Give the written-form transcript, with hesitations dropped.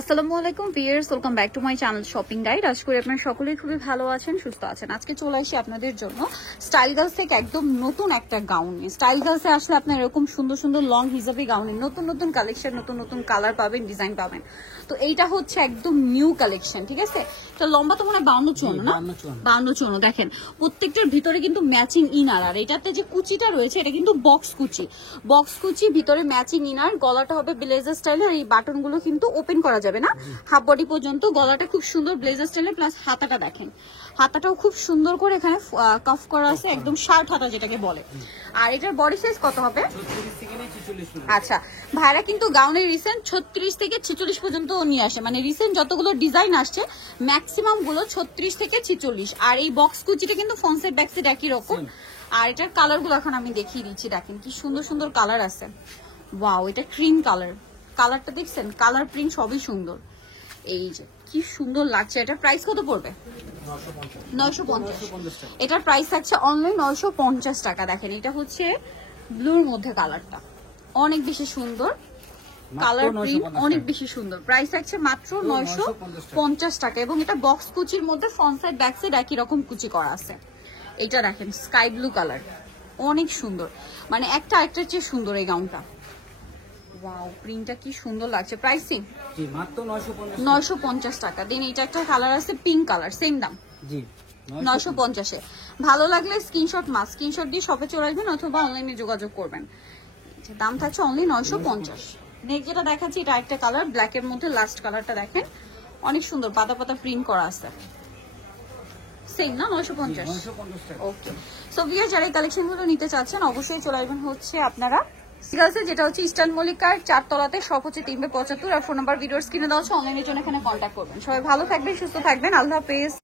আসসালামু আলাইকুম viewers, welcome back to my channel shopping guide. আশা করি আপনারা সকলেই খুবই ভালো আছেন, সুস্থ আছেন। আজকে চলে আসি আপনাদের জন্য স্টাইল গার্লস থেকে একদম নতুন একটা গাউন নিয়ে। স্টাইল গার্লসে আসলে আপনারা এরকম সুন্দর সুন্দর লং হিজাবি গাউনের নতুন নতুন কালেকশন, নতুন নতুন কালার পাবেন, ডিজাইন পাবেন। তো এইটা হচ্ছে একদম নিউ কালেকশন, ঠিক আছে? তো লম্বা তো মনে হয় 52-54 না? 52-54। দেখেন প্রত্যেকটার ভিতরে কিন্তু ম্যাচিং ইনার, আর এটাতে যে কুচিটা রয়েছে এটা কিন্তু বক্স কুচি। বক্স কুচি ভিতরে ম্যাচিং ইনার, গলাটা হবে ব্লেজার স্টাইলের। এই বাটনগুলো কিন্তু ওপেন করা যাবে না, হাফ বডি পর্যন্ত। গলাটা খুব সুন্দর ব্লেজার স্টাইলের, প্লাস হাতাটা দেখেন, হাতাটাও খুব সুন্দর করে এখানে কাফ করা আছে, একদম শার্ট হাতা যেটাকে বলে। আর এটার বডি সাইজ কত হবে? আচ্ছা, ভাইরা কিন্তু গাউনের রিসেন্ট 36 থেকে 46 পর্যন্ত নিয়ে আসে, মানে রিসেন্ট যতগুলো ডিজাইন আসছে ম্যাক্সিমাম গুলো 36 থেকে 46। আর এই বক্স কুচিটা কিন্তু ফ্রন্ট সাইড ব্যাক সাইড একই রকম। আর এটার কালার গুলো এখন আমি দেখিয়ে দিচ্ছি, দেখেন কি সুন্দর সুন্দর কালার আছে। ওয়াও, এটা ক্রিম কালার, কালারটা দেখছেন, কালার প্রিন্ট সবই সুন্দর। এই যে কি সুন্দর লাগছে। এটার প্রাইস কত পড়বে? 950। এটার প্রাইস থাকছে অনলি 950 টাকা। দেখেন এটা হচ্ছে ব্লুর মধ্যে, কালারটা অনেক বেশি সুন্দর, কালার প্রিন্ট অনেক বেশি সুন্দর। প্রাইস থাকছে মাত্র 950 টাকা। এবং এটা বক্স কুচির মধ্যে ফ্রন্ট সাইড ব্যাক সাইড একই রকম কুচি করা আছে। এটা দেখেন স্কাই ব্লু কালার, অনেক সুন্দর, মানে একটা আরেকটার চেয়ে সুন্দর এই গাউনটা। ওয়াও, প্রিন্টটা কি সুন্দর লাগছে। প্রাইসিং জি মাত্র 950 টাকা। দেন এটা একটা কালার আছে পিঙ্ক কালার, সেম দাম জি 950 এ। ভালো লাগলে স্ক্রিনশট দিয়ে শপে চলে আসবেন অথবা অনলাইনে যোগাযোগ করবেন। দাম থাকছে অনলি 950। নেক্সট যেটা দেখাচ্ছি এটা একটা কালার, ব্ল্যাক এর মধ্যে লাস্ট কালারটা দেখেন, অনেক সুন্দর পাতা পাতা প্রিন্ট করা আছে। সেম না? 950। ওকে, সো ভিউয়ার যারা এই কালেকশনগুলো নিতে চাচ্ছেন অবশ্যই চলে আসবেন হচ্ছে আপনারা সিগালসে, যেটা হচ্ছে ইস্টার্ন মল্লিকার 4 তলাতে। সব হচ্ছে 375। আর ফোন নাম্বার ভিডিওর স্ক্রিনে দেওয়া আছে, অনলাইনের জন্য এখানে কন্ট্যাক্ট করবেন। সবাই ভালো থাকবেন, সুস্থ থাকবেন, আল্লাহ হাফেজ।